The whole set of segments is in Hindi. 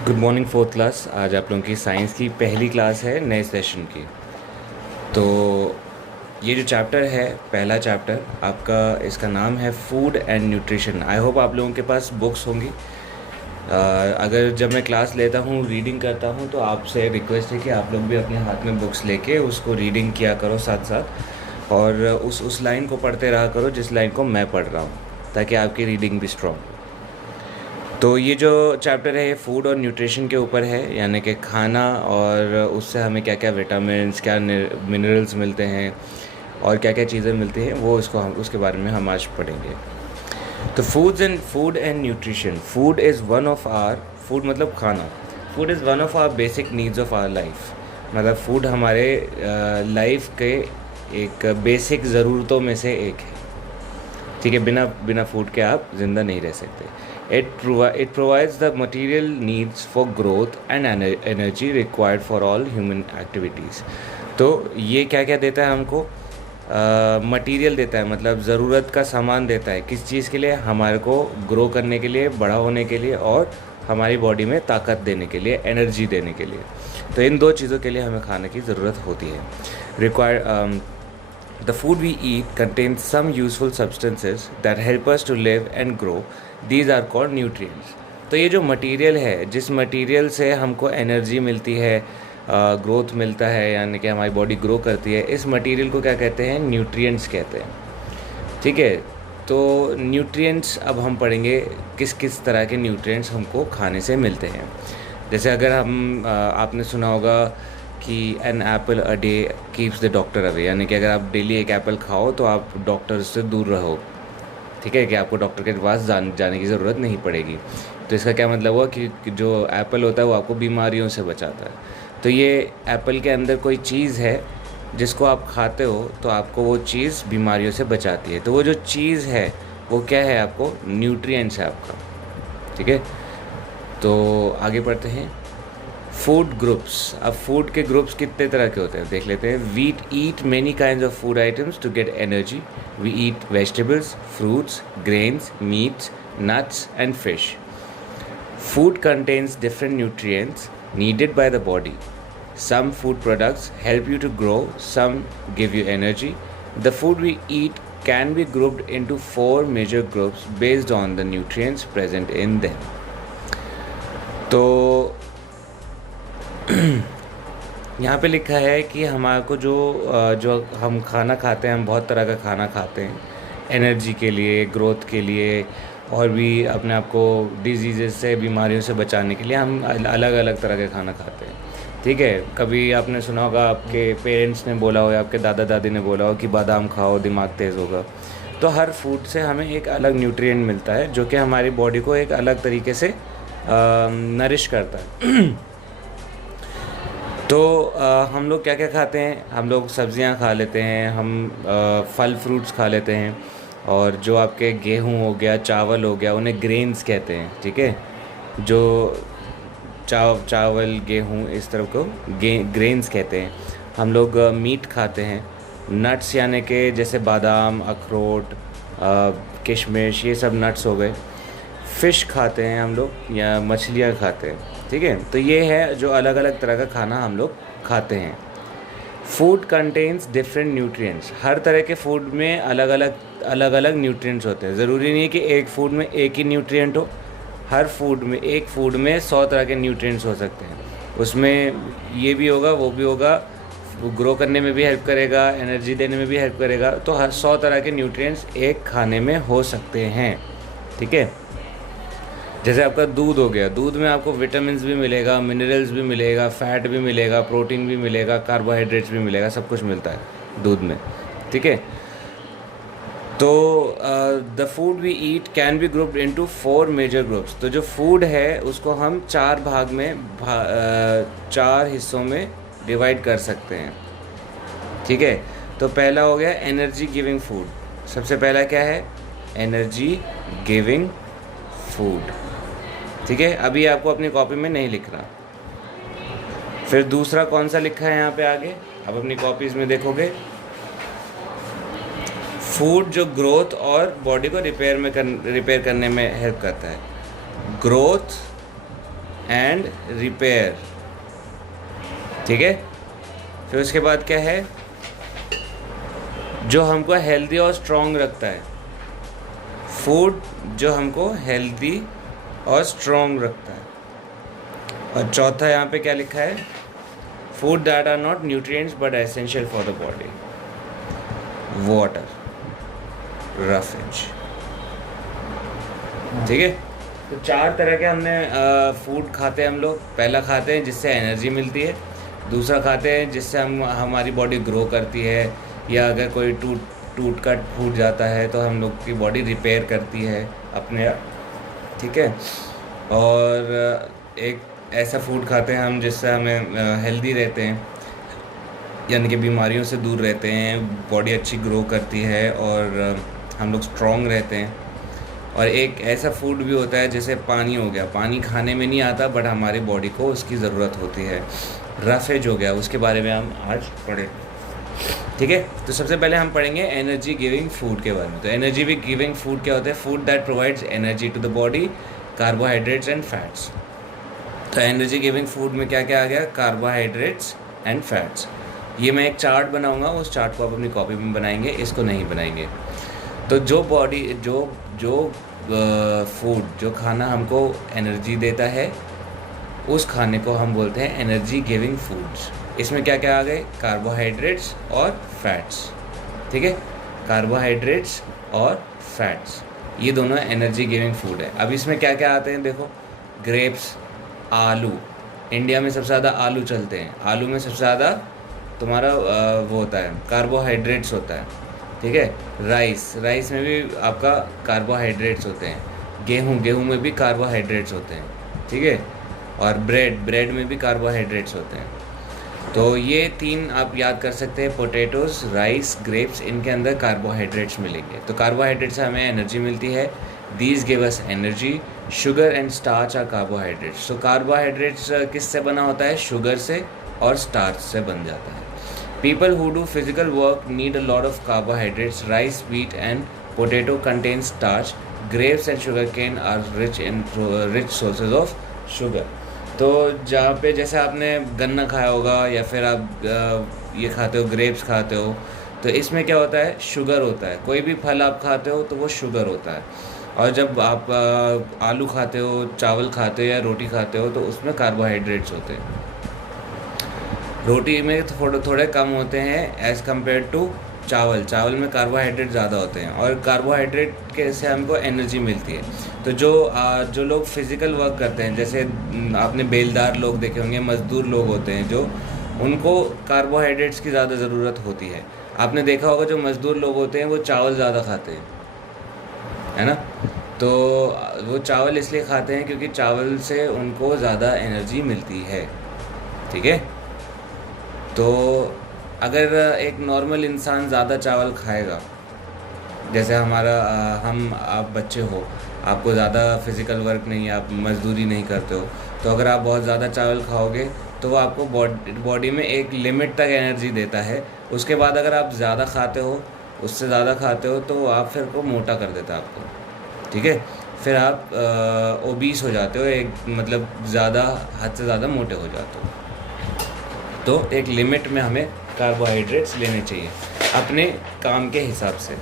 Good morning fourth class. आज आप लोगों की साइंस की पहली क्लास है नए सेशन की। तो ये जो चैप्टर है, पहला चैप्टर आपका, इसका नाम है food and nutrition. I hope आप लोगों के पास बुक्स होंगी। अगर जब मैं क्लास लेता हूँ, रीडिंग करता हूँ, तो आपसे रिक्वेस्ट है कि आप लोग भी अपने हाथ में बुक्स लेके उसको रीडिंग किया करो साथ साथ, और उस लाइन को पढ़ते रहा करो जिस लाइन को मैं पढ़ रहा हूँ, ताकि आपकी रीडिंग भी स्ट्रॉन्ग हो। तो ये जो चैप्टर है ये फूड और न्यूट्रिशन के ऊपर है, यानी कि खाना और उससे हमें क्या क्या विटामिन्स, क्या मिनरल्स मिलते हैं और क्या क्या चीज़ें मिलती हैं, वो इसको हम उसके बारे में हम आज पढ़ेंगे। तो food and nutrition. Food is one of our, food मतलब खाना, food is one of our basic needs of our life. मतलब फूड हमारे लाइफ के एक बेसिक ज़रूरतों में से एक है। ठीक है, बिना बिना फूड के आप ज़िंदा नहीं रह सकते। It provides the material needs for growth and energy required for all human activities. तो ये क्या क्या देता है हमको? मटेरियल देता है, मतलब ज़रूरत का सामान देता है। किस चीज़ के लिए? हमारे को ग्रो करने के लिए, बड़ा होने के लिए, और हमारी बॉडी में ताकत देने के लिए, एनर्जी देने के लिए। तो इन दो चीज़ों के लिए हमें खाने की ज़रूरत होती है। Require The food we eat contains some useful substances that help us to live and grow. These are called nutrients. तो ये जो मटेरियल है, जिस मटेरियल से हमको एनर्जी मिलती है, ग्रोथ मिलता है, यानी कि हमारी बॉडी ग्रो करती है, इस मटेरियल को क्या कहते हैं? न्यूट्रिएंट्स कहते हैं। ठीक है, तो न्यूट्रिएंट्स अब हम पढ़ेंगे किस किस तरह के न्यूट्रिएंट्स हमको खाने से मिलते हैं। जैसे अगर हम आपने सुना होगा कि an apple a day keeps the doctor away, यानी कि अगर आप डेली एक एप्पल खाओ तो आप डॉक्टर से दूर रहो। ठीक है, कि आपको डॉक्टर के पास जाने की ज़रूरत नहीं पड़ेगी। तो इसका क्या मतलब हुआ कि जो एप्पल होता है वो आपको बीमारियों से बचाता है। तो ये एप्पल के अंदर कोई चीज़ है जिसको आप खाते हो तो आपको वो चीज़ बीमारियों से बचाती है। तो वो जो चीज़ है वो क्या है? आपको न्यूट्रिएंट्स है आपका। ठीक है, तो आगे बढ़ते हैं। Food groups. अब फूड के ग्रुप्स कितने तरह के होते हैं देख लेते हैं। We eat many kind of food items to get energy. We eat vegetables, fruits, grains, meats, nuts and fish. Food contains different nutrients needed by the body. Some food products help you to grow, some give you energy. The food we eat can be grouped into four major groups based on the nutrients present in them. तो यहाँ पे लिखा है कि हमारे को जो हम खाना खाते हैं, हम बहुत तरह का खाना खाते हैं एनर्जी के लिए, ग्रोथ के लिए, और भी अपने आप को डिजीज़ से, बीमारियों से बचाने के लिए हम अलग अलग तरह के खाना खाते हैं। ठीक है, कभी आपने सुना होगा, आपके पेरेंट्स ने बोला हो या आपके दादा दादी ने बोला हो कि बादाम खाओ दिमाग तेज़ होगा। तो हर फूड से हमें एक अलग न्यूट्रिएंट मिलता है जो कि हमारी बॉडी को एक अलग तरीके से नरिश करता है। तो हम लोग क्या क्या खाते हैं? हम लोग सब्जियां खा लेते हैं, हम फल फ्रूट्स खा लेते हैं, और जो आपके गेहूं हो गया, चावल हो गया, उन्हें ग्रेन्स कहते हैं। ठीक है, जो चावल, गेहूं, इस तरह को ग्रेन्स कहते हैं। हम लोग मीट खाते हैं, नट्स यानी कि जैसे बादाम, अखरोट, किशमिश, ये सब नट्स हो गए। फ़िश खाते हैं हम लोग, या मछलियाँ खाते हैं। ठीक है, तो ये है जो अलग अलग तरह का खाना हम लोग खाते हैं। Food contains different nutrients. हर तरह के फूड में अलग अलग न्यूट्रिएंट्स होते हैं। ज़रूरी नहीं है कि एक फूड में एक ही न्यूट्रिएंट हो। हर फूड में, एक फूड में 100 तरह के न्यूट्रिएंट्स हो सकते हैं। उसमें ये भी होगा, वो भी होगा, वो ग्रो करने में भी हेल्प करेगा, एनर्जी देने में भी हेल्प करेगा। तो हर 100 तरह के न्यूट्रिएंट्स एक खाने में हो सकते हैं। ठीक है, जैसे आपका दूध हो गया, दूध में आपको विटामिन्स भी मिलेगा, मिनरल्स भी मिलेगा, फैट भी मिलेगा, प्रोटीन भी मिलेगा, कार्बोहाइड्रेट्स भी मिलेगा, सब कुछ मिलता है दूध में। ठीक है, तो the food we eat can be grouped into 4 major groups. तो जो फूड है उसको हम 4 भाग में, 4 हिस्सों में डिवाइड कर सकते हैं। ठीक है, तो पहला हो गया एनर्जी गिविंग फूड। सबसे पहला क्या है? Energy giving food. ठीक है, अभी आपको अपनी कॉपी में नहीं लिखना। फिर दूसरा कौन सा लिखा है यहाँ पे आगे, आप अपनी कॉपीज़ में देखोगे। फूड जो ग्रोथ और बॉडी को रिपेयर करने में हेल्प करता है। Growth and repair. ठीक है, फिर उसके बाद क्या है, जो हमको हेल्दी और स्ट्रॉन्ग रखता है, फूड जो हमको हेल्दी और स्ट्रॉन्ग रखता है। और चौथा यहाँ पे क्या लिखा है, food that are not nutrients but essential for the body, water, roughage. ठीक है, तो 4 तरह के हमने फूड खाते हैं हम लोग। पहला खाते हैं जिससे एनर्जी मिलती है, दूसरा खाते हैं जिससे हमारी बॉडी ग्रो करती है, या अगर कोई टूट फूट जाता है तो हम लोग की बॉडी रिपेयर करती है अपने। ठीक है, और एक ऐसा फूड खाते हैं हम जिससे हमें हेल्दी रहते हैं, यानी कि बीमारियों से दूर रहते हैं, बॉडी अच्छी ग्रो करती है और हम लोग स्ट्रॉन्ग रहते हैं। और एक ऐसा फूड भी होता है जैसे पानी हो गया, पानी खाने में नहीं आता बट हमारी बॉडी को उसकी ज़रूरत होती है, रफेज हो गया, उसके बारे में हम आज पढ़ें। ठीक है, तो सबसे पहले हम पढ़ेंगे एनर्जी गिविंग फूड के बारे में। तो एनर्जी गिविंग फूड क्या होता है, food that provides energy to the body, carbohydrates and fats. तो एनर्जी गिविंग फूड में क्या क्या आ गया, कार्बोहाइड्रेट्स एंड फैट्स। ये मैं एक चार्ट बनाऊंगा, उस चार्ट को आप अपनी कॉपी में बनाएंगे, इसको नहीं बनाएंगे। तो जो बॉडी जो फूड, जो खाना हमको एनर्जी देता है, उस खाने को हम बोलते हैं एनर्जी गिविंग फूड्स। इसमें क्या क्या आ गए, कार्बोहाइड्रेट्स और फैट्स। ठीक है, कार्बोहाइड्रेट्स और फैट्स, ये दोनों एनर्जी गिविंग फूड है। अब इसमें क्या क्या आते हैं देखो, ग्रेप्स, आलू, इंडिया में सबसे ज़्यादा आलू चलते हैं, आलू में सबसे ज़्यादा तुम्हारा वो होता है, कार्बोहाइड्रेट्स होता है। ठीक है, राइस में भी आपका कार्बोहाइड्रेट्स होते हैं, गेहूं में भी कार्बोहाइड्रेट्स होते हैं। ठीक है, और ब्रेड में भी कार्बोहाइड्रेट्स होते हैं। तो ये 3 आप याद कर सकते हैं, पोटैटोज़, राइस, ग्रेप्स, इनके अंदर कार्बोहाइड्रेट्स मिलेंगे। तो कार्बोहाइड्रेट से हमें एनर्जी मिलती है, these give us energy. Sugar and starch are carbohydrates. तो कार्बोहाइड्रेट्स किससे बना होता है, शुगर से और स्टार्च से बन जाता है। People who do physical work need a lot of carbohydrates. Rice, wheat and potato contain starch. Grapes and sugarcane are rich sources of sugar. तो जहाँ पे जैसे आपने गन्ना खाया होगा या फिर आप ये खाते हो, ग्रेप्स खाते हो, तो इसमें क्या होता है, शुगर होता है। कोई भी फल आप खाते हो तो वो शुगर होता है। और जब आप आलू खाते हो, चावल खाते हो या रोटी खाते हो तो उसमें कार्बोहाइड्रेट्स होते हैं। रोटी में थोड़े कम होते हैं एज़ कम्पेयर टू चावल में कार्बोहाइड्रेट ज़्यादा होते हैं, और कार्बोहाइड्रेट के से हमको एनर्जी मिलती है। तो जो लोग फिज़िकल वर्क करते हैं, जैसे आपने बेलदार लोग देखे होंगे, मज़दूर लोग होते हैं, जो उनको कार्बोहाइड्रेट्स की ज़्यादा ज़रूरत होती है। आपने देखा होगा जो मज़दूर लोग होते हैं वो चावल ज़्यादा खाते हैं, है ना। तो वो चावल इसलिए खाते हैं क्योंकि चावल से उनको ज़्यादा एनर्जी मिलती है। ठीक है, तो अगर एक नॉर्मल इंसान ज़्यादा चावल खाएगा, जैसे आप बच्चे हो, आपको ज़्यादा फिज़िकल वर्क नहीं है, आप मज़दूरी नहीं करते हो, तो अगर आप बहुत ज़्यादा चावल खाओगे तो वो आपको बॉडी में एक लिमिट तक एनर्जी देता है। उसके बाद अगर आप ज़्यादा खाते हो, उससे ज़्यादा खाते हो, तो आप फिर को मोटा कर देता है आपको। ठीक है, फिर आप ओबीस हो जाते हो, एक मतलब ज़्यादा, हद से ज़्यादा मोटे हो जाते हो। तो एक लिमिट में हमें कार्बोहाइड्रेट्स लेने चाहिए अपने काम के हिसाब से।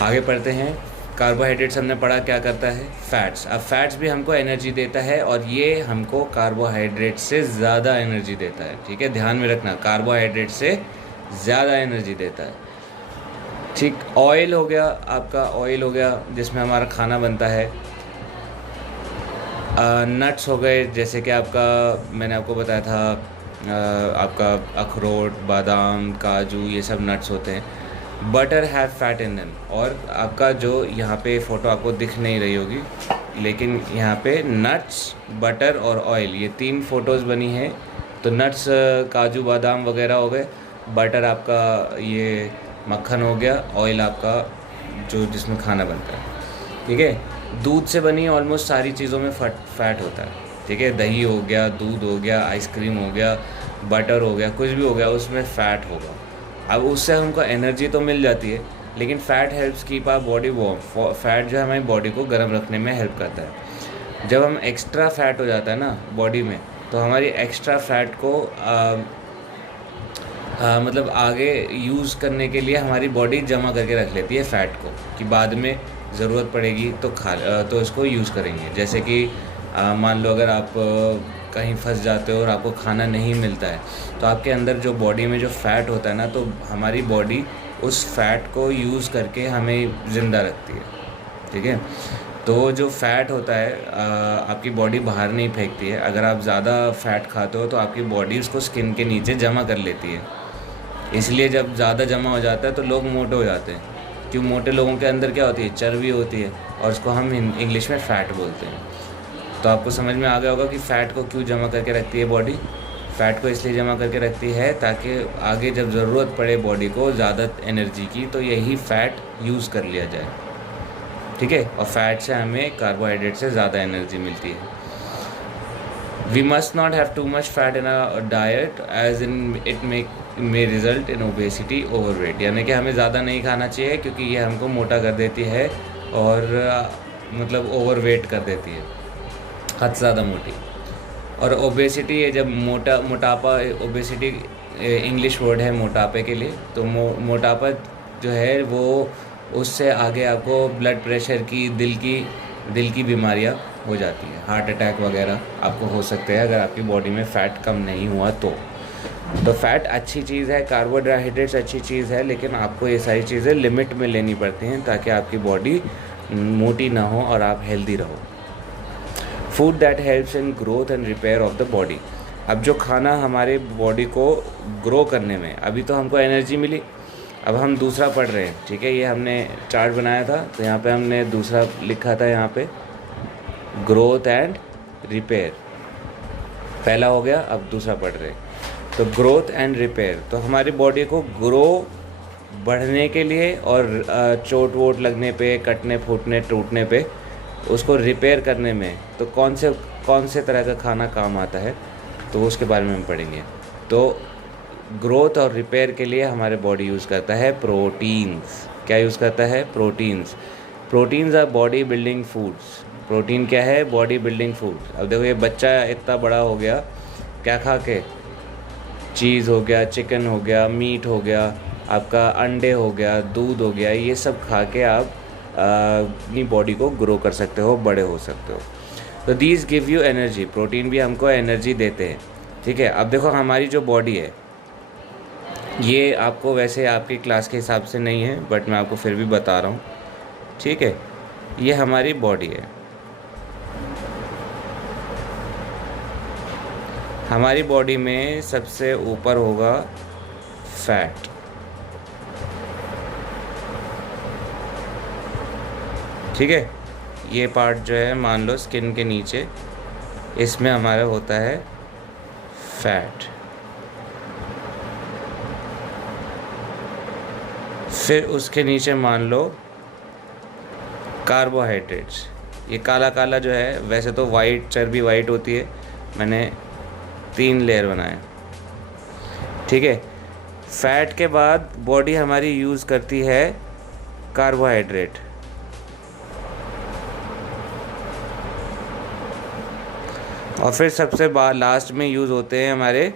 आगे पढ़ते हैं, कार्बोहाइड्रेट्स हमने पढ़ा क्या करता है, फैट्स। अब फैट्स भी हमको एनर्जी देता है और ये हमको कार्बोहाइड्रेट से ज़्यादा एनर्जी देता है। ठीक है, ध्यान में रखना, कार्बोहाइड्रेट से ज़्यादा एनर्जी देता है। ठीक, ऑयल हो गया, आपका ऑयल हो गया जिसमें हमारा खाना बनता है। नट्स हो गए, जैसे कि मैंने आपको बताया था, आपका अखरोट, बादाम, काजू, ये सब नट्स होते हैं। Butter have fat in them. और आपका जो यहाँ पे फ़ोटो आपको दिख नहीं रही होगी, लेकिन यहाँ पे नट्स, बटर और ऑयल, ये 3 फ़ोटोज़ बनी हैं। तो नट्स काजू बादाम वगैरह हो गए, बटर आपका ये मक्खन हो गया, ऑयल आपका जो जिसमें खाना बनता है। ठीक है, दूध से बनी ऑलमोस्ट सारी चीज़ों में फैट होता है। ठीक है, दही हो गया, दूध हो गया, आइसक्रीम हो गया, बटर हो गया, कुछ भी हो गया, उसमें फ़ैट होगा। अब उससे हमको एनर्जी तो मिल जाती है, लेकिन fat helps keep our body warm. Fat जो है हमारी बॉडी को गर्म रखने में हेल्प करता है। जब हम एक्स्ट्रा फ़ैट हो जाता है ना बॉडी में, तो हमारी एक्स्ट्रा फ़ैट को मतलब आगे यूज़ करने के लिए हमारी बॉडी जमा करके रख लेती है फ़ैट को, कि बाद में ज़रूरत पड़ेगी तो तो इसको यूज़ करेंगे। जैसे कि मान लो अगर आप कहीं फंस जाते हो और आपको खाना नहीं मिलता है, तो आपके अंदर जो बॉडी में जो फ़ैट होता है ना, तो हमारी बॉडी उस फ़ैट को यूज़ करके हमें ज़िंदा रखती है। ठीक है, तो जो फ़ैट होता है आपकी बॉडी बाहर नहीं फेंकती है। अगर आप ज़्यादा फ़ैट खाते हो तो आपकी बॉडी उसको स्किन के नीचे जमा कर लेती है। इसलिए जब ज़्यादा जमा हो जाता है तो लोग मोटे हो जाते हैं। क्यों? मोटे लोगों के अंदर क्या होती है? चर्बी होती है, और उसको हम इंग्लिश में फ़ैट बोलते हैं। तो आपको समझ में आ गया होगा कि फ़ैट को क्यों जमा करके रखती है बॉडी। फ़ैट को इसलिए जमा करके रखती है ताकि आगे जब ज़रूरत पड़े बॉडी को ज़्यादा एनर्जी की, तो यही फ़ैट यूज़ कर लिया जाए। ठीक है, और फ़ैट से हमें कार्बोहाइड्रेट से ज़्यादा एनर्जी मिलती है। We must not have too much fat in a diet as in it may result in obesity overweight. यानी कि हमें ज़्यादा नहीं खाना चाहिए, क्योंकि ये हमको मोटा कर देती है और मतलब ओवरवेट कर देती है, हद से ज़्यादा मोटी। और ओबेसिटी ये जब मोटापा, ओबेसिटी इंग्लिश वर्ड है मोटापे के लिए। तो मोटापा जो है वो उससे आगे आपको ब्लड प्रेशर की, दिल की बीमारियां हो जाती है, हार्ट अटैक वगैरह आपको हो सकते हैं अगर आपकी बॉडी में फ़ैट कम नहीं हुआ तो। फ़ैट अच्छी चीज़ है, कार्बोहाइड्रेट्स अच्छी चीज़ है, लेकिन आपको ये सारी चीज़ें लिमिट में लेनी पड़ती हैं ताकि आपकी बॉडी मोटी ना हो और आप हेल्दी रहो। Food that helps in growth and repair of the body. अब जो खाना हमारे बॉडी को ग्रो करने में, अभी तो हमको एनर्जी मिली, अब हम दूसरा पढ़ रहे हैं। ठीक है, ये हमने चार्ट बनाया था, तो यहाँ पे हमने दूसरा लिखा था, यहाँ पे ग्रोथ एंड रिपेयर पहला हो गया, अब दूसरा पढ़ रहे हैं। तो ग्रोथ एंड रिपेयर, तो हमारी बॉडी को ग्रो बढ़ने के लिए और चोट वोट लगने पे, कटने फूटने टूटने पे उसको रिपेयर करने में, तो कौन से तरह का खाना काम आता है, तो उसके बारे में हम पढ़ेंगे। तो ग्रोथ और रिपेयर के लिए हमारे बॉडी यूज़ करता है प्रोटीन्स। क्या यूज़ करता है? Proteins. Proteins our body building foods. Protein क्या है? Body building food. अब देखो ये बच्चा इतना बड़ा हो गया, क्या खा के? चीज़ हो गया, चिकन हो गया, मीट हो गया, आपका अंडे हो गया, दूध हो गया, ये सब खा के आप अपनी बॉडी को ग्रो कर सकते हो, बड़े हो सकते हो। तो these give you energy. Protein भी हमको एनर्जी देते हैं। ठीक है, अब देखो हमारी जो बॉडी है, ये आपको वैसे आपकी क्लास के हिसाब से नहीं है, बट मैं आपको फिर भी बता रहा हूँ। ठीक है, ये हमारी बॉडी है। हमारी बॉडी में सबसे ऊपर होगा फैट। ठीक है, ये पार्ट जो है मान लो स्किन के नीचे, इसमें हमारा होता है फैट। फिर उसके नीचे मान लो कार्बोहाइड्रेट्स। ये काला काला जो है, वैसे तो वाइट चर्बी वाइट होती है, मैंने 3 लेयर बनाए। ठीक है, फैट के बाद बॉडी हमारी यूज़ करती है कार्बोहाइड्रेट। और फिर सबसे लास्ट में यूज़ होते हैं हमारे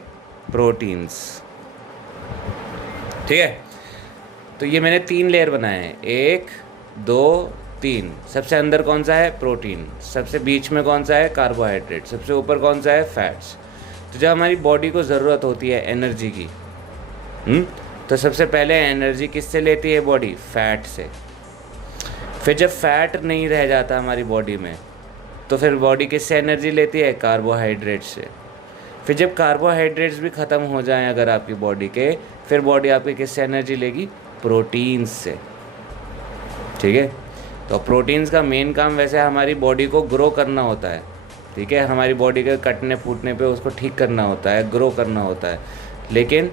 प्रोटीन्स। ठीक है, तो ये मैंने 3 लेयर बनाए हैं, 1 2 3। सबसे अंदर कौन सा है? प्रोटीन। सबसे बीच में कौन सा है? कार्बोहाइड्रेट। सबसे ऊपर कौन सा है? फैट्स। तो जब हमारी बॉडी को ज़रूरत होती है एनर्जी की, तो सबसे पहले एनर्जी किससे लेती है बॉडी? फैट से। फिर जब फैट नहीं रह जाता हमारी बॉडी में, तो फिर बॉडी किससे एनर्जी लेती है? कार्बोहाइड्रेट से। फिर जब कार्बोहाइड्रेट्स भी ख़त्म हो जाएं अगर आपकी बॉडी के, फिर बॉडी आपकी किससे एनर्जी लेगी? प्रोटीन्स से। ठीक है, तो प्रोटीन्स का मेन काम वैसे हमारी बॉडी को ग्रो करना होता है। ठीक है, हमारी बॉडी के कटने फूटने पे उसको ठीक करना होता है, ग्रो करना होता है। लेकिन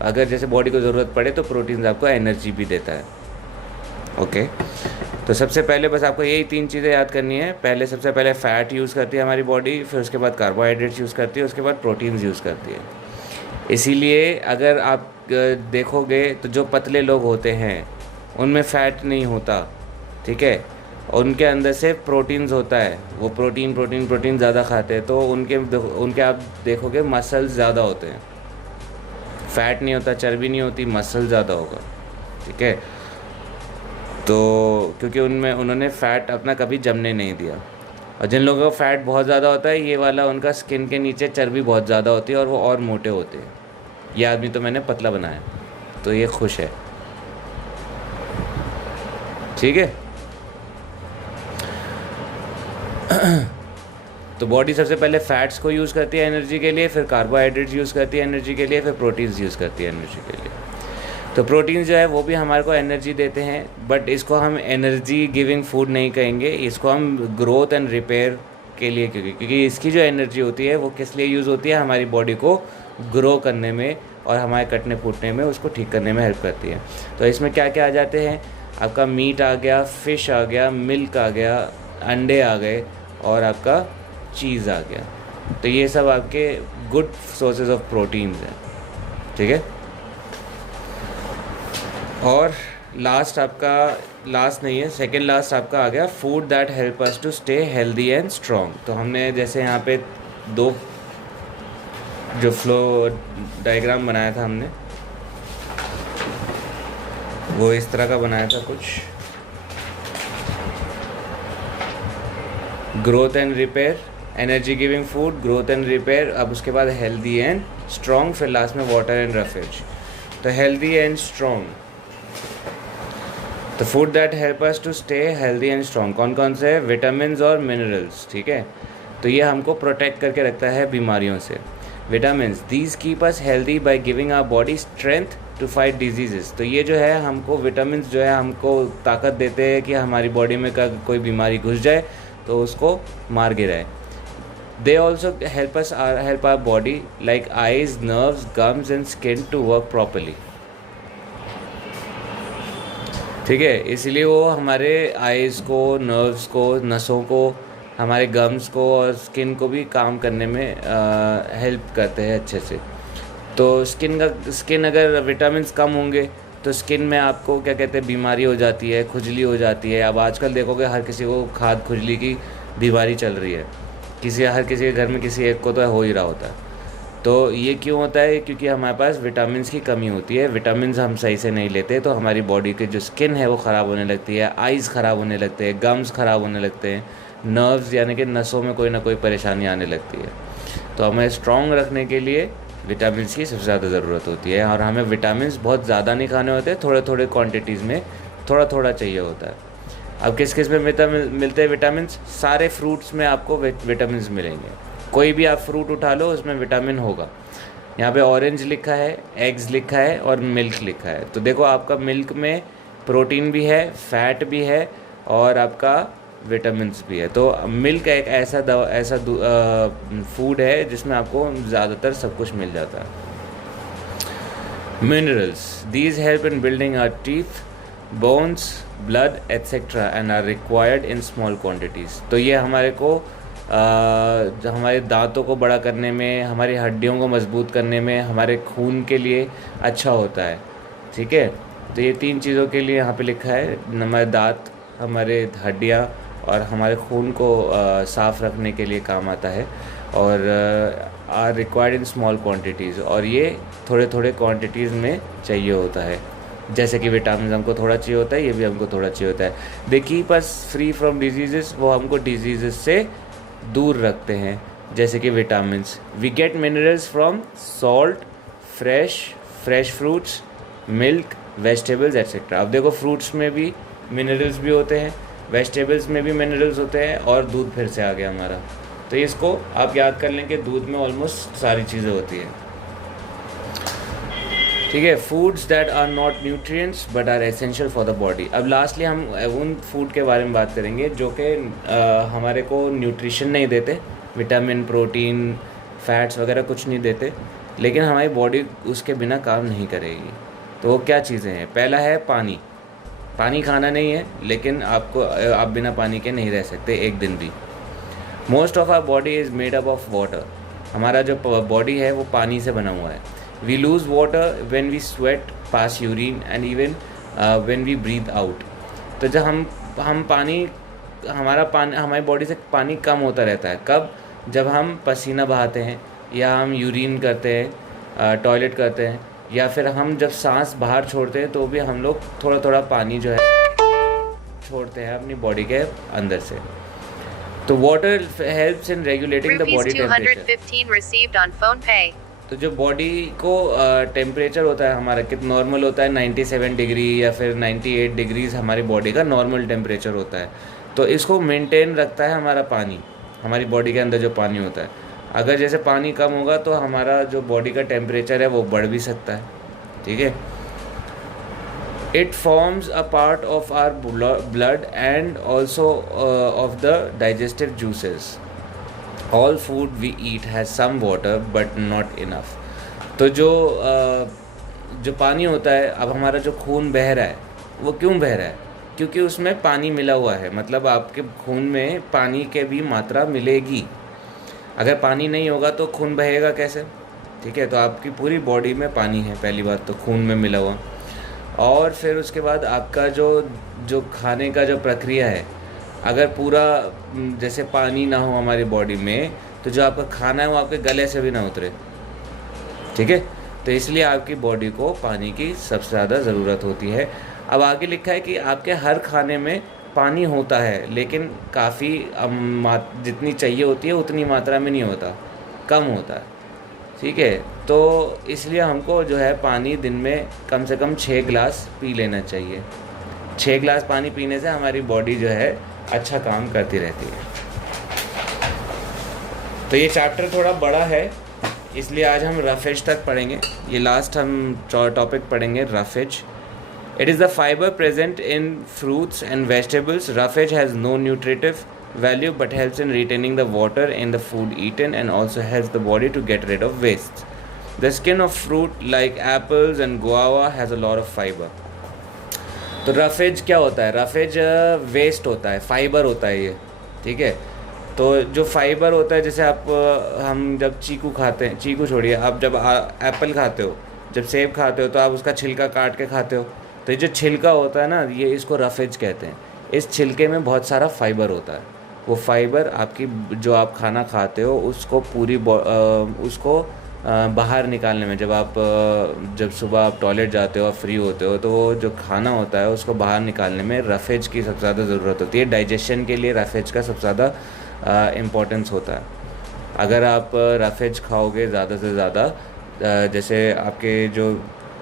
अगर जैसे बॉडी को ज़रूरत पड़े तो प्रोटीन्स आपको एनर्जी भी देता है। ओके, तो सबसे पहले बस आपको यही 3 चीज़ें याद करनी है। पहले सबसे पहले फ़ैट यूज़ करती है हमारी बॉडी, फिर उसके बाद कार्बोहाइड्रेट्स यूज़ करती है, उसके बाद प्रोटीन्स यूज़ करती है। इसीलिए अगर आप देखोगे तो जो पतले लोग होते हैं, उनमें फ़ैट नहीं होता, ठीक है। उनके अंदर से प्रोटीन्स होता है, वो प्रोटीन ज़्यादा खाते हैं, तो उनके आप देखोगे मसल्स ज़्यादा होते हैं। फ़ैट नहीं होता, चर्बी नहीं होती, मसल ज़्यादा होगा, ठीक है। तो क्योंकि उनमें उन्होंने फ़ैट अपना कभी जमने नहीं दिया। और जिन लोगों का फ़ैट बहुत ज़्यादा होता है, ये वाला उनका स्किन के नीचे चर्बी बहुत ज़्यादा होती है और वो और मोटे होते हैं। ये आदमी तो मैंने पतला बनाया, तो ये खुश है, ठीक है। तो बॉडी सबसे पहले फ़ैट्स को यूज़ करती है एनर्जी के लिए, फिर कार्बोहाइड्रेट्स यूज़ करती है एनर्जी के लिए, फिर प्रोटीन्स यूज़ करती है एनर्जी के लिए। तो प्रोटीन्स जो है वो भी हमारे को एनर्जी देते हैं, बट इसको हम एनर्जी गिविंग फूड नहीं कहेंगे, इसको हम ग्रोथ एंड रिपेयर के लिए, क्योंकि इसकी जो एनर्जी होती है वो किस लिए यूज़ होती है, हमारी बॉडी को ग्रो करने में और हमारे कटने फूटने में, उसको ठीक करने में हेल्प करती है। तो इसमें क्या क्या आ जाते हैं, आपका मीट आ गया, फ़िश आ गया, मिल्क आ गया, अंडे आ गए और आपका चीज़ आ गया। तो ये सब आपके गुड सोर्सेज ऑफ प्रोटीन्स हैं, ठीक है। और लास्ट नहीं है, सेकंड लास्ट आपका आ गया food that help us to stay healthy and strong. तो हमने जैसे यहाँ पे दो जो फ्लो डायग्राम बनाया था हमने, वो इस तरह का बनाया था कुछ, growth and repair, energy giving food, growth and repair, अब उसके बाद हेल्दी एंड स्ट्रॉन्ग, फिर लास्ट में वाटर एंड रफेज। तो हेल्दी एंड स्ट्रॉन्ग, तो food that help us to stay healthy and strong कौन कौन से है, विटामिन्स और मिनरल्स, ठीक है। तो ये हमको प्रोटेक्ट करके रखता है बीमारियों से। Vitamins, these keep us healthy by giving our body strength to fight diseases. तो ये जो है हमको विटामिन्स जो है हमको ताकत देते हैं कि हमारी बॉडी में कोई बीमारी घुस जाए तो उसको मार गिराए। They also help our body like eyes, nerves, gums and skin to work properly, ठीक है। इसलिए वो हमारे आइज़ को, नर्व्स को, नसों को, हमारे गम्स को और स्किन को भी काम करने में हेल्प करते हैं अच्छे से। तो स्किन अगर विटामिन्स कम होंगे तो स्किन में आपको क्या कहते हैं, बीमारी हो जाती है, खुजली हो जाती है। अब आजकल देखोगे हर किसी को खाद खुजली की बीमारी चल रही है, हर किसी के घर में किसी एक को तो हो ही रहा होता है। तो ये क्यों होता है, क्योंकि हमारे पास विटामिन्स की कमी होती है, विटामिन्स हम सही से नहीं लेते तो हमारी बॉडी की जो स्किन है वो ख़राब होने लगती है, आइज़ ख़राब होने लगते हैं, गम्स ख़राब होने लगते हैं, नर्व्स यानी कि नसों में कोई ना कोई परेशानी आने लगती है। तो हमें स्ट्रॉन्ग रखने के लिए विटामिन्स की सबसे ज़्यादा ज़रूरत होती है, और हमें विटामिन्स बहुत ज़्यादा नहीं खाने होते, थोड़े थोड़े क्वान्टिटीज़ में थोड़ा थोड़ा चाहिए होता है। अब किस किस में मिलते हैं विटामिन्स, सारे फ्रूट्स में आपको विटामिन्स मिलेंगे। कोई भी आप फ्रूट उठा लो उसमें विटामिन होगा। यहाँ पे ऑरेंज लिखा है, एग्स लिखा है और मिल्क लिखा है। तो देखो आपका मिल्क में प्रोटीन भी है, फैट भी है और आपका विटामिन्स भी है। तो मिल्क एक ऐसा फूड है जिसमें आपको ज़्यादातर सब कुछ मिल जाता है। Minerals, these help in building our teeth, bones, blood etcetera and are required in small quantities. तो ये हमारे को हमारे दांतों को बड़ा करने में, हमारी हड्डियों को मजबूत करने में, हमारे खून के लिए अच्छा होता है, ठीक है। तो ये 3 चीज़ों के लिए यहाँ पे लिखा है, हमारे दांत, हमारे हड्डियाँ और हमारे खून को साफ़ रखने के लिए काम आता है, और are required in small quantities, और ये थोड़े थोड़े क्वांटिटीज़ में चाहिए होता है। जैसे कि विटामिन हमको थोड़ा चाहिए होता है, ये भी हमको थोड़ा चाहिए होता है। They keep us free from disease, वो हमको डिजीज़ से दूर रखते हैं। जैसे कि vitamins, we get minerals from salt, fresh fruits, milk, vegetables etcetera. अब देखो फ्रूट्स में भी मिनरल्स भी होते हैं, वेजिटेबल्स में भी मिनरल्स होते हैं, और दूध फिर से आ गया हमारा। तो इसको आप याद कर लें कि दूध में ऑलमोस्ट सारी चीज़ें होती हैं, ठीक है। Foods that are not nutrients but are essential for the body. अब लास्टली हम उन फूड के बारे में बात करेंगे जो कि हमारे को न्यूट्रिशन नहीं देते, विटामिन, प्रोटीन, फैट्स वगैरह कुछ नहीं देते, लेकिन हमारी बॉडी उसके बिना काम नहीं करेगी। तो वो क्या चीज़ें हैं, पहला है पानी। पानी खाना नहीं है, लेकिन आप बिना पानी के नहीं रह सकते एक दिन भी। Most of our body is made up of water. हमारा जो बॉडी है वो पानी से बना हुआ है। We lose water when we sweat, pass urine and even when we breathe out. तो जब हम पानी हमारी बॉडी से पानी कम होता रहता है कब? जब हम पसीना बहाते हैं, या हम यूरिन करते हैं, टॉयलेट करते हैं, या फिर हम जब सांस बाहर छोड़ते हैं तो भी हम लोग थोड़ा थोड़ा पानी जो है छोड़ते हैं अपनी बॉडी के अंदर से। तो water helps in regulating the body temperature. ₹215 received on phone pay. तो जो बॉडी को टेम्परेचर होता है हमारा, कितना नॉर्मल होता है 97 डिग्री या फिर 98 डिग्रीज हमारी बॉडी का नॉर्मल टेम्परेचर होता है। तो इसको मेंटेन रखता है हमारा पानी, हमारी बॉडी के अंदर जो पानी होता है। अगर जैसे पानी कम होगा तो हमारा जो बॉडी का टेम्परेचर है वो बढ़ भी सकता है, ठीक है। It forms a part of our blood and also of the digestive juices. All food we eat has some water but not enough. तो जो पानी होता है, अब हमारा जो खून बह रहा है वो क्यों बह रहा है? क्योंकि उसमें पानी मिला हुआ है, मतलब आपके खून में पानी के भी मात्रा मिलेगी। अगर पानी नहीं होगा तो खून बहेगा कैसे? ठीक है, तो आपकी पूरी बॉडी में पानी है, पहली बात तो खून में मिला हुआ। और फिर उसके बाद आपका जो खाने का जो प्रक्रिया है, अगर पूरा जैसे पानी ना हो हमारी बॉडी में तो जो आपका खाना है वो आपके गले से भी ना उतरे, ठीक है। तो इसलिए आपकी बॉडी को पानी की सबसे ज़्यादा ज़रूरत होती है। अब आगे लिखा है कि आपके हर खाने में पानी होता है, लेकिन काफ़ी जितनी चाहिए होती है उतनी मात्रा में नहीं होता, कम होता है, ठीक है। तो इसलिए हमको जो है पानी दिन में कम से कम 6 गिलास पी लेना चाहिए। 6 गिलास पानी पीने से हमारी बॉडी जो है अच्छा काम करती रहती है। तो ये चैप्टर थोड़ा बड़ा है, इसलिए आज हम रफेज तक पढ़ेंगे। ये लास्ट हम टॉपिक पढ़ेंगे, roughage. It is the fiber present in fruits and vegetables. Roughage has no nutritive value but helps in retaining the water in the food eaten and also helps the body to get rid of waste. The skin of fruit like apples and guava has a lot of fiber. तो रफेज क्या होता है? रफेज वेस्ट होता है, फाइबर होता है ये, ठीक है। तो जो फाइबर होता है, जैसे हम जब चीकू खाते हैं, चीकू छोड़िए, आप जब एप्पल खाते हो, जब सेब खाते हो तो आप उसका छिलका काट के खाते हो। तो ये जो छिलका होता है ना, ये इसको रफेज कहते हैं। इस छिलके में बहुत सारा फाइबर होता है। वो फाइबर आपकी जो आप खाना खाते हो उसको उसको बाहर निकालने में, जब सुबह आप टॉयलेट जाते हो और फ्री होते हो तो वो जो खाना होता है उसको बाहर निकालने में रफेज की सबसे ज़्यादा ज़रूरत होती है। डाइजेशन के लिए रफेज का सबसे ज़्यादा इम्पोर्टेंस होता है। अगर आप रफेज खाओगे ज़्यादा से ज़्यादा, जैसे आपके जो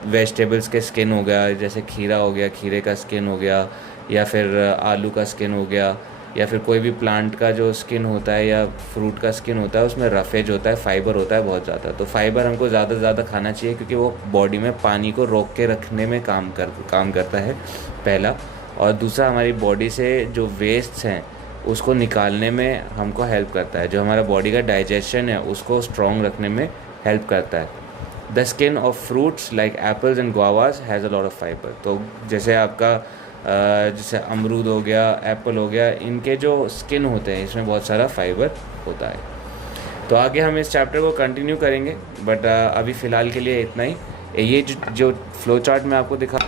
वेजिटेबल्स के स्किन हो गया, जैसे खीरा हो गया, खीरे का स्किन हो गया, या फिर आलू का स्किन हो गया, या फिर कोई भी प्लांट का जो स्किन होता है या फ्रूट का स्किन होता है, उसमें रफेज होता है, फाइबर होता है बहुत ज़्यादा। तो फाइबर हमको ज़्यादा से ज़्यादा खाना चाहिए क्योंकि वो बॉडी में पानी को रोक के रखने में काम करता है, पहला। और दूसरा, हमारी बॉडी से जो वेस्ट्स हैं उसको निकालने में हमको हेल्प करता है। जो हमारा बॉडी का डाइजेशन है उसको स्ट्रॉन्ग रखने में हेल्प करता है। The skin of fruits like apples and guavas has a lot of fibre. तो जैसे आपका जैसे अमरूद हो गया, एप्पल हो गया, इनके जो स्किन होते हैं इसमें बहुत सारा फाइबर होता है। तो आगे हम इस चैप्टर को कंटिन्यू करेंगे, बट अभी फ़िलहाल के लिए इतना ही। ये जो फ्लो चार्ट मैं आपको दिखा,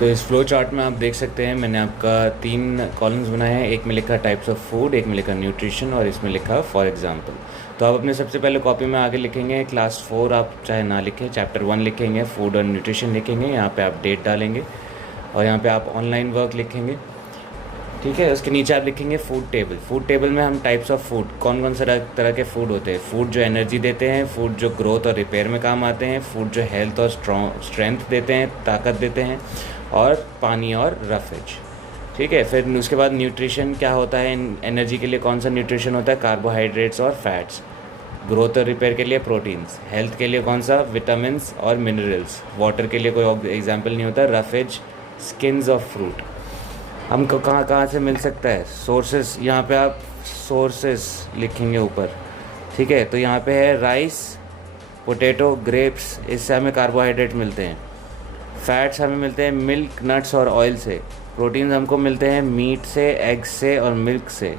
तो इस फ्लो चार्ट में आप देख सकते हैं मैंने आपका 3 कॉलम्स बनाए हैं। एक में लिखा टाइप्स ऑफ फूड, एक में लिखा न्यूट्रिशन, और इसमें लिखा फॉर एग्जांपल। तो आप अपने सबसे पहले कॉपी में आगे लिखेंगे क्लास 4, आप चाहे ना लिखें, चैप्टर 1 लिखेंगे, फूड और न्यूट्रिशन लिखेंगे, यहाँ पे आप डेट डालेंगे और यहाँ पे आप ऑनलाइन वर्क लिखेंगे, ठीक है। उसके नीचे आप लिखेंगे फूड टेबल। फूड टेबल में हम टाइप्स ऑफ फूड, कौन कौन से तरह के फूड होते हैं, फूड जो एनर्जी देते हैं, फूड जो ग्रोथ और रिपेयर में काम आते हैं, फूड जो हेल्थ और स्ट्रेंथ देते हैं, ताकत देते हैं, और पानी और रफेज, ठीक है। फिर उसके बाद न्यूट्रिशन क्या होता है, एनर्जी के लिए कौन सा न्यूट्रिशन होता है, कार्बोहाइड्रेट्स और फैट्स, ग्रोथ और रिपेयर के लिए प्रोटीन्स, हेल्थ के लिए कौन सा, विटामिन्स और मिनरल्स, वाटर के लिए कोई एग्जाम्पल नहीं होता, रफेज, स्किन्स ऑफ फ्रूट। हमको कहाँ से मिल सकता है, सोर्सेस, यहाँ पे आप सोर्सेस लिखेंगे ऊपर, ठीक है। तो यहाँ पे है राइस, पोटैटो, ग्रेप्स, इससे हमें कार्बोहाइड्रेट मिलते हैं। फैट्स हमें मिलते हैं मिल्क, नट्स और ऑयल से। प्रोटीन्स हमको मिलते हैं मीट से, एग से और मिल्क से।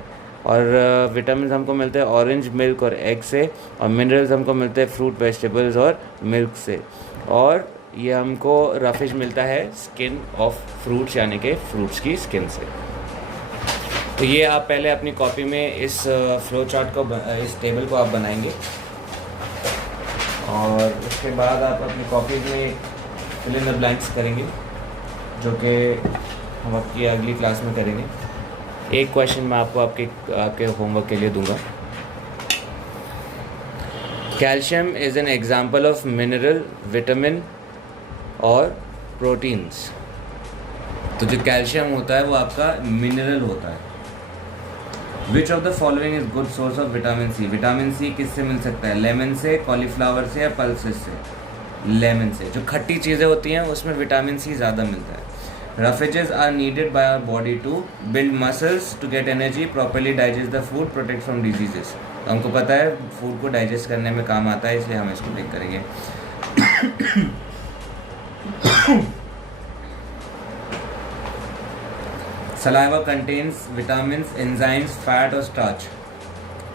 और विटामिन हमको मिलते हैं ऑरेंज मिल्क और एग से। और मिनरल्स हमको मिलते हैं फ्रूट, वेजिटेबल्स और मिल्क से। और ये हमको रफेज मिलता है स्किन ऑफ फ्रूट्स, यानी कि फ्रूट्स की स्किन से। तो ये आप पहले अपनी कॉपी में इस फ्लो चार्ट को इस टेबल को आप बनाएंगे, और उसके बाद आप अपनी कॉपी में फिल इन द ब्लैंक्स करेंगे, जो कि हम आपकी अगली क्लास में करेंगे। एक क्वेश्चन मैं आपको आपके होमवर्क के लिए दूंगा। Calcium is an example of mineral, vitamin और प्रोटीन्स। तो जो कैल्शियम होता है वो आपका मिनरल होता है। Which of the following is good source of vitamin C? Vitamin C किससे मिल सकता है? लेमन से, कॉलीफ्लावर से या पल्सेस से? लेमन से। जो खट्टी चीज़ें होती हैं उसमें विटामिन सी ज़्यादा मिलता है। Roughages are needed by our body to build muscles, to get energy, properly digest the food, protect from diseases. तो हमको पता है फूड को डाइजेस्ट करने में काम आता है, इसलिए हम इसको टिक करेंगे। Saliva contains vitamins, enzymes, fat और स्टार्च।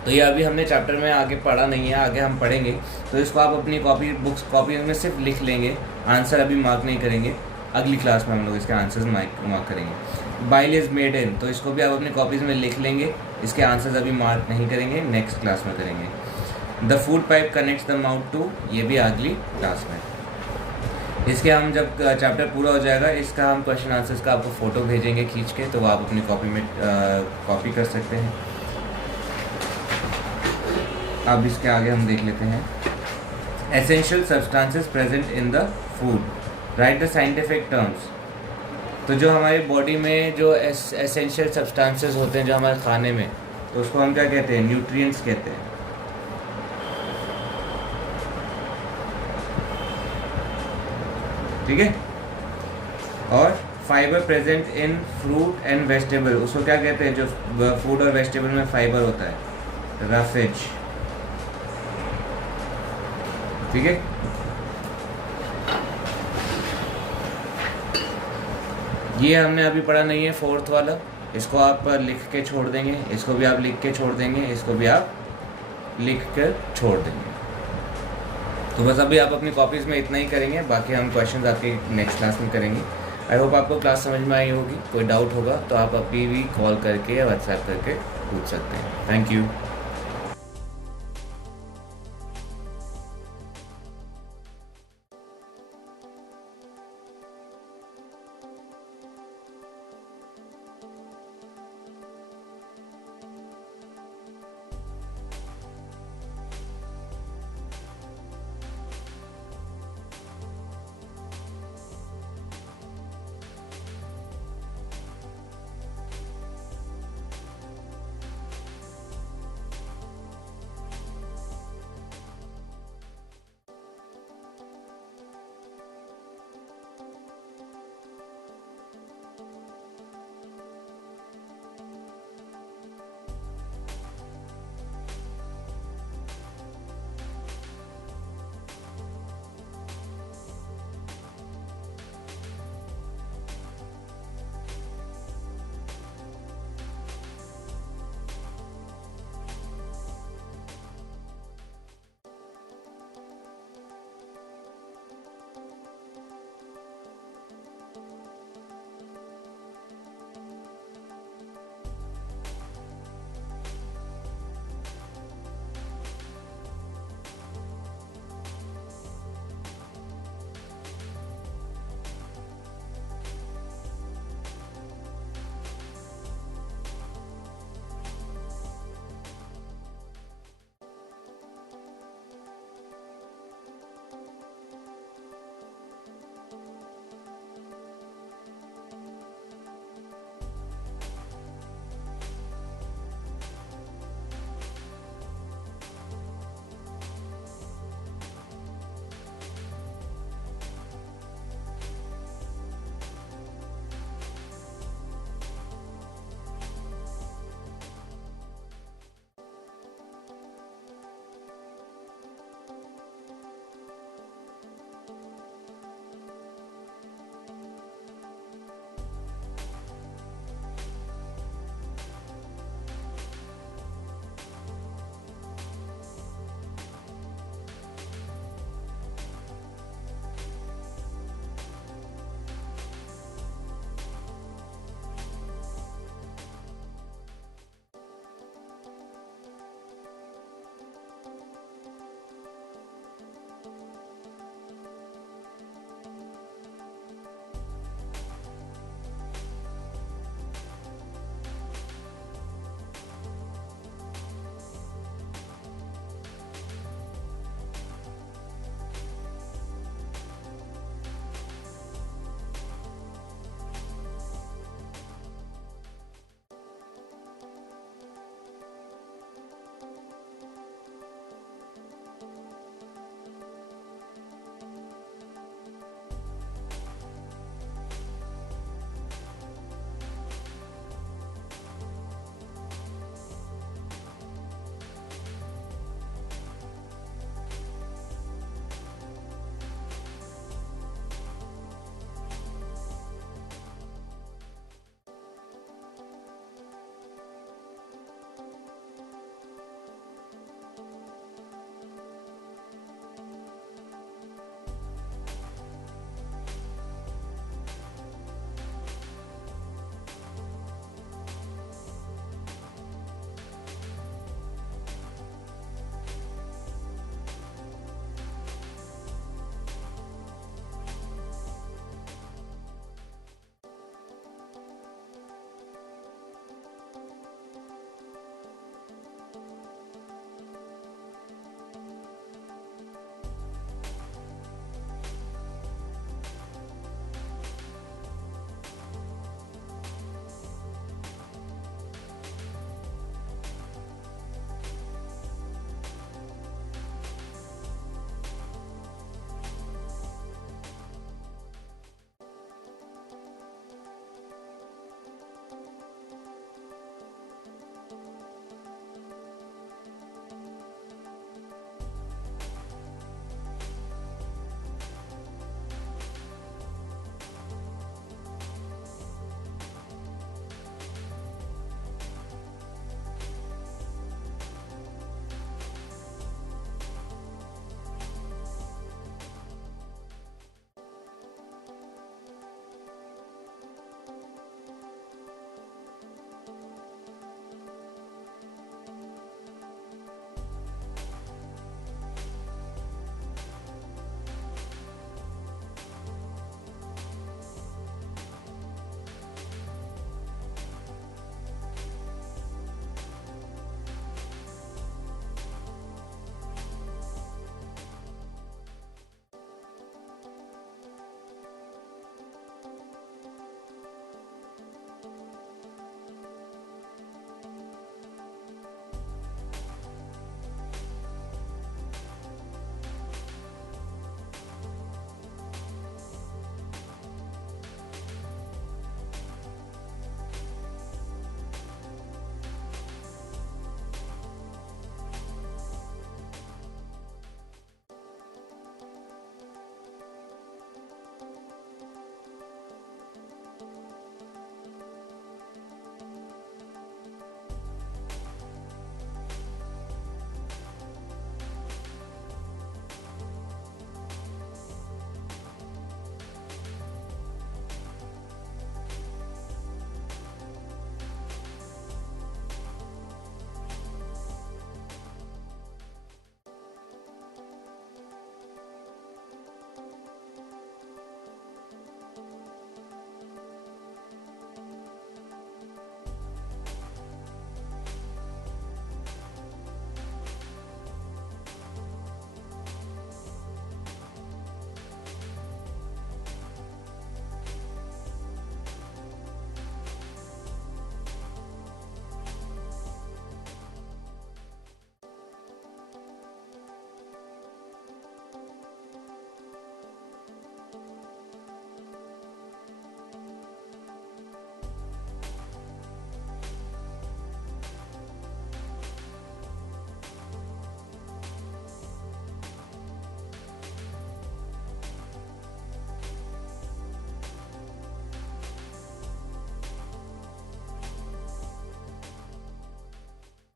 तो ये अभी हमने चैप्टर में आगे पढ़ा नहीं है, आगे हम पढ़ेंगे। तो इसको आप अपनी कॉपी में सिर्फ लिख लेंगे, आंसर अभी मार्क नहीं करेंगे। अगली क्लास में हम लोग इसके आंसर्स मार्क करेंगे। बाइल इज मेड इन, तो इसको भी आप अपनी कॉपीज़ में लिख लेंगे, इसके आंसर्स अभी मार्क नहीं करेंगे, नेक्स्ट क्लास में करेंगे। The food pipe connects the mouth to, ये भी अगली क्लास में। इसके हम जब चैप्टर पूरा हो जाएगा, इसका हम क्वेश्चन आंसर्स का आपको फ़ोटो भेजेंगे खींच के, तो वो आप अपनी कॉपी में कॉपी कर सकते हैं। अब इसके आगे हम देख लेते हैं। Essential substances present in the food, right the scientific terms. तो जो हमारी बॉडी में जो एसेंशियल सब्सटेंसेस होते हैं जो हमारे खाने में, तो उसको हम क्या कहते हैं? न्यूट्रिएंट्स कहते हैं। ठीक है। और fibre present in fruit and vegetable, उसको क्या कहते हैं? जो फ्रूट और वेजिटेबल में फाइबर होता है, रफेज। ठीक है। ये हमने अभी पढ़ा नहीं है, फोर्थ वाला, इसको आप लिख के छोड़ देंगे, इसको भी आप लिख के छोड़ देंगे, इसको भी आप लिख कर छोड़ देंगे। तो बस अभी आप अपनी कॉपीज़ में इतना ही करेंगे, बाकी हम क्वेश्चंस आपके नेक्स्ट क्लास में करेंगे। आई होप आपको क्लास समझ में आई होगी। कोई डाउट होगा तो आप अभी भी कॉल करके या व्हाट्सएप करके पूछ सकते हैं। Thank you.